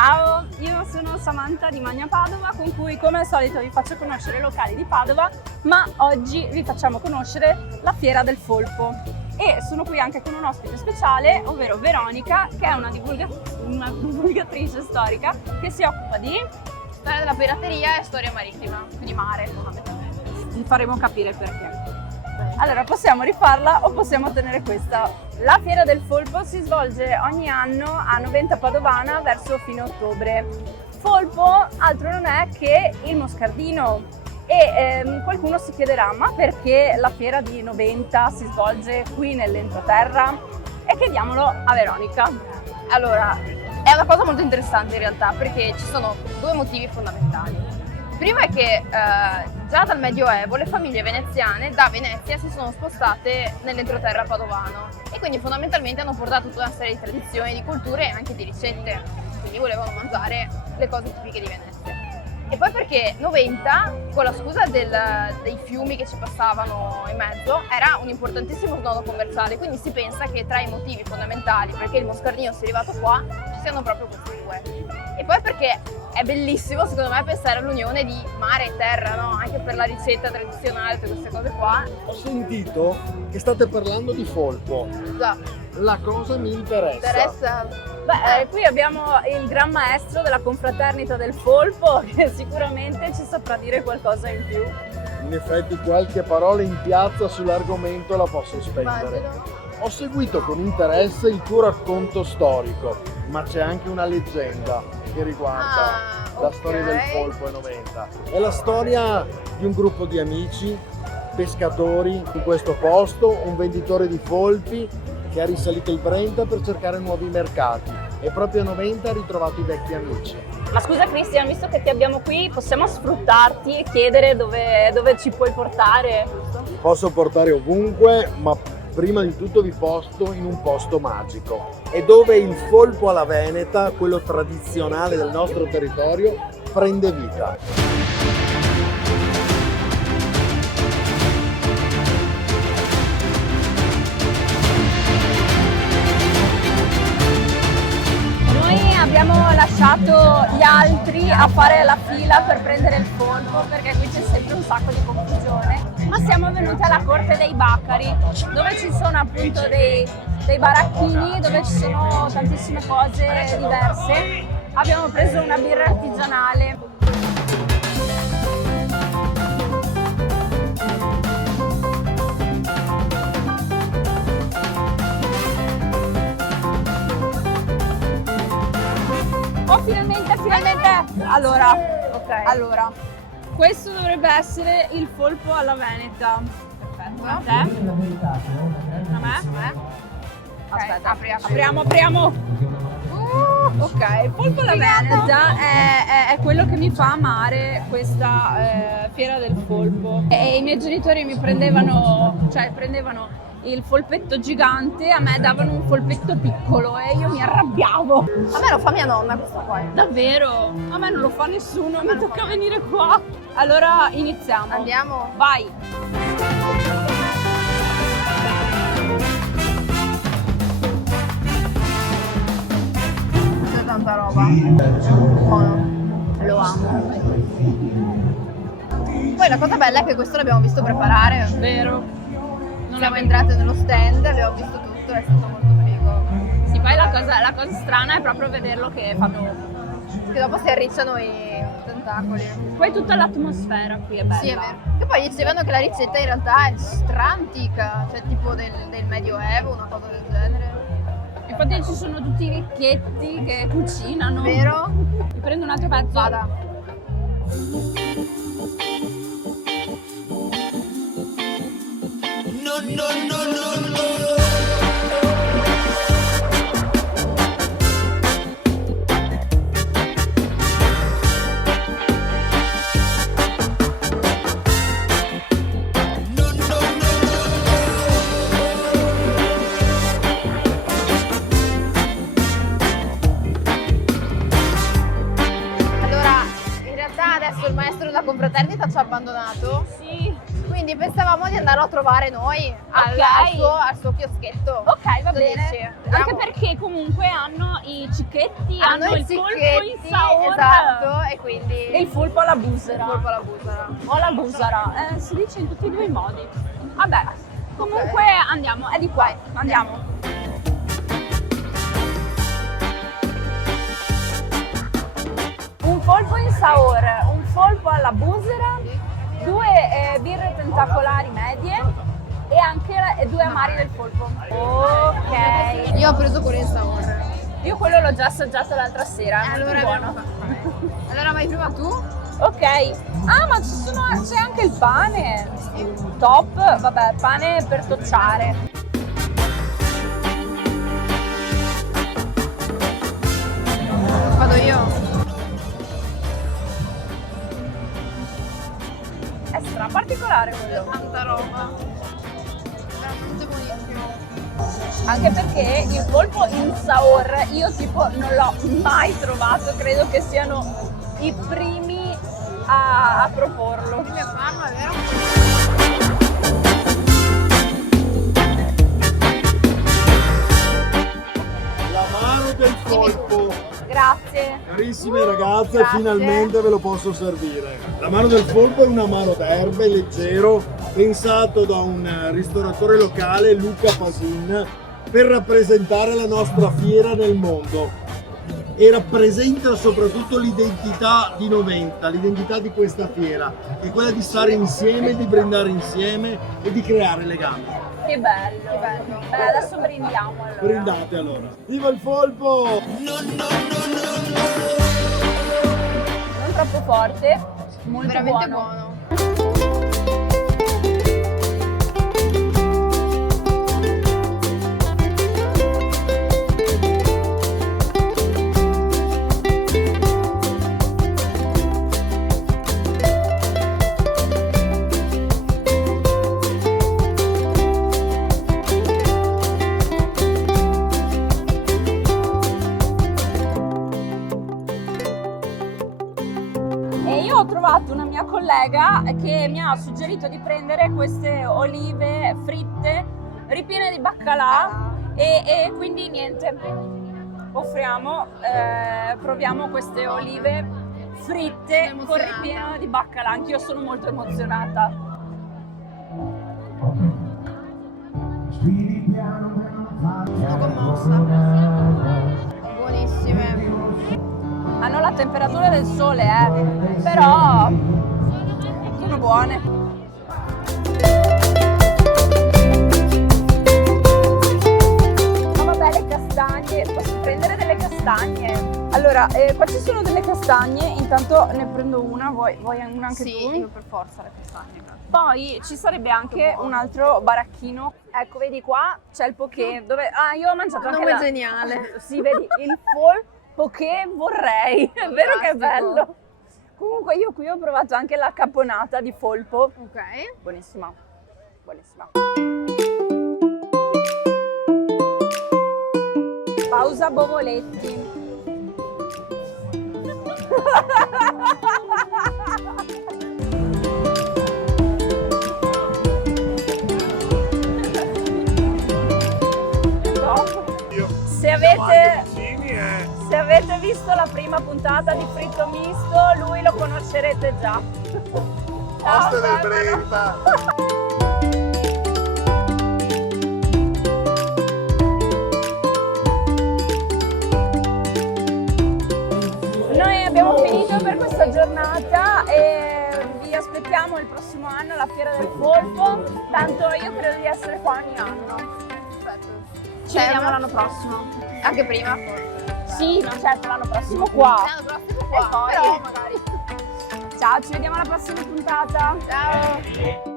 Ciao, io sono Samantha di Magna Padova, con cui come al solito vi faccio conoscere i locali di Padova, ma oggi vi facciamo conoscere la Fiera del Folpo. E sono qui anche con un ospite speciale, ovvero Veronica, che è una divulgatrice storica che si occupa di Storia della pirateria e storia marittima, quindi mare fondamentalmente. Vi faremo capire perché. Allora, possiamo rifarla o possiamo tenere questa. La Fiera del Folpo si svolge ogni anno a Noventa Padovana verso fine ottobre. Folpo altro non è che il moscardino. E qualcuno si chiederà, ma perché la Fiera di Noventa si svolge qui nell'entroterra? E chiediamolo a Veronica. Allora, è una cosa molto interessante in realtà, perché ci sono due motivi fondamentali. Il primo è che già dal Medioevo le famiglie veneziane da Venezia si sono spostate nell'entroterra padovano e quindi fondamentalmente hanno portato tutta una serie di tradizioni, di culture e anche di ricette, quindi volevano mangiare le cose tipiche di Venezia. E poi perché Noventa, con la scusa dei fiumi che ci passavano in mezzo, era un importantissimo snodo commerciale, quindi si pensa che tra i motivi fondamentali perché il moscardino sia arrivato qua ci siano proprio questi due. E poi perché è bellissimo secondo me pensare all'unione di mare e terra, no? Anche per la ricetta tradizionale, tutte queste cose qua. Ho sentito che state parlando di folpo. Già, La cosa mi interessa. Beh, qui abbiamo il gran maestro della confraternita del Folpo che sicuramente ci saprà dire qualcosa in più. In effetti qualche parola in piazza sull'argomento la posso spendere. immagino. Ho seguito con interesse il tuo racconto storico, ma c'è anche una leggenda che riguarda la storia del folpo e Noventa. È la storia di un gruppo di amici, pescatori in questo posto, un venditore di folpi che ha risalito il Brenta per cercare nuovi mercati e proprio a Noventa ha ritrovato i vecchi amici. Ma scusa Cristian, visto che ti abbiamo qui, possiamo sfruttarti e chiedere dove ci puoi portare? Vi posso portare ovunque, ma prima di tutto vi porto in un posto magico. È dove il folpo alla veneta, quello tradizionale del nostro territorio, prende vita. Abbiamo lasciato gli altri a fare la fila per prendere il folpo perché qui c'è sempre un sacco di confusione, ma siamo venuti alla Corte dei Bacari dove ci sono appunto dei baracchini dove ci sono tantissime cose diverse. Abbiamo preso una birra artigianale. Oh, finalmente! Allora, questo dovrebbe essere il folpo alla veneta. Perfetto. A te? A me? Aspetta, Apriamo! Ok, il folpo alla veneta è quello che mi fa amare questa Fiera del Folpo. E i miei genitori mi prendevano il folpetto gigante, a me davano un folpetto piccolo e io mi arrabbiavo. a me lo fa mia nonna questo qua. Davvero? A me non lo fa nessuno, mi tocca venire qua. Allora iniziamo. Andiamo? Vai! C'è tanta roba. Buono. Lo amo. Poi la cosa bella è che questo l'abbiamo visto preparare. Vero? Siamo entrate nello stand, abbiamo visto tutto, è stato molto figo. Sì, poi la cosa strana è proprio vederlo che fanno. Che dopo si arricciano i tentacoli. Poi tutta l'atmosfera qui è bella. Sì, è vero. E poi dicevano che la ricetta in realtà è strantica, cioè tipo del Medioevo, una cosa del genere. Infatti ci sono tutti i ricchietti che cucinano. Vero? Mi prendo un altro pezzo. Vada. Allora, in realtà adesso il maestro della confraternita ci ha abbandonato. Sì. Quindi pensavamo di andarlo a trovare noi al suo chioschetto. Ok, va bene. Dici? Anche perché comunque hanno i cicchetti, hanno il polpo in zicchetti, saor. esatto, e quindi E il polpo alla busera. il polpo alla busera. O alla busara. Si dice in tutti e due i modi. Vabbè, comunque andiamo, è di qua, andiamo. Un polpo in saor, un polpo alla busera, 2 birre tentacolari medie e anche 2 amari del polpo. Ok. Io ho preso quello in saor. Io quello l'ho già assaggiato l'altra sera, è molto buono. Allora vai prima tu? Ok. Ah, ma c'è anche il pane. Top. Vabbè, pane per tocciare. Vado io. È stra particolare quello. Tanta roba. Veramente buonissimo. Anche perché il polpo in saor io tipo non l'ho mai trovato, credo che siano i primi a proporlo. Prima a farlo, è vero? L'amaro del polpo. Grazie. Carissime ragazze, Grazie. finalmente ve lo posso servire. L'amaro del polpo è un amaro d'erbe, leggero, pensato da un ristoratore locale, Luca Pasin, per rappresentare la nostra fiera nel mondo. E rappresenta soprattutto l'identità di Noventa, l'identità di questa fiera, che è quella di stare insieme, di brindare insieme e di creare legami. Che bello. Che bello. Adesso brindiamo allora. Brindate allora. Viva il polpo! Non troppo forte, molto Veramente buono. E io ho trovato una mia collega che mi ha suggerito di prendere queste olive fritte ripiene di baccalà e quindi niente, proviamo queste olive fritte con ripieno di baccalà. Anch'io sono molto emozionata. Sono commossa. Buonissime. Hanno la temperatura del sole, però sono buone. Ma vabbè, le castagne, posso prendere delle castagne? Allora, qua ci sono delle castagne, intanto ne prendo una, vuoi una anche tu? Sì, io per forza le castagne. Poi ci sarebbe anche un altro baracchino. Ecco, vedi qua c'è il poké, dove... Ah, io ho mangiato anche Nome la... geniale. Sì, vedi, il poké vorrei, è vero che è Fantastico. bello. Comunque io qui ho provato anche la caponata di polpo. Ok. Buonissima, buonissima. Pausa bovoletti. Se avete visto la prima puntata di Fritto Misto, lui lo conoscerete già. Ciao, Posto del Barbara. Brenta. Noi abbiamo finito per questa giornata e vi aspettiamo il prossimo anno alla Fiera del Polpo. Tanto io credo di essere qua ogni anno. Perfetto. Ci vediamo l'anno prossimo. Anche prima, forse. Sì, no, certo, l'anno prossimo qua. L'anno prossimo qua, E poi- però magari. Ciao, ci vediamo alla prossima puntata. Ciao.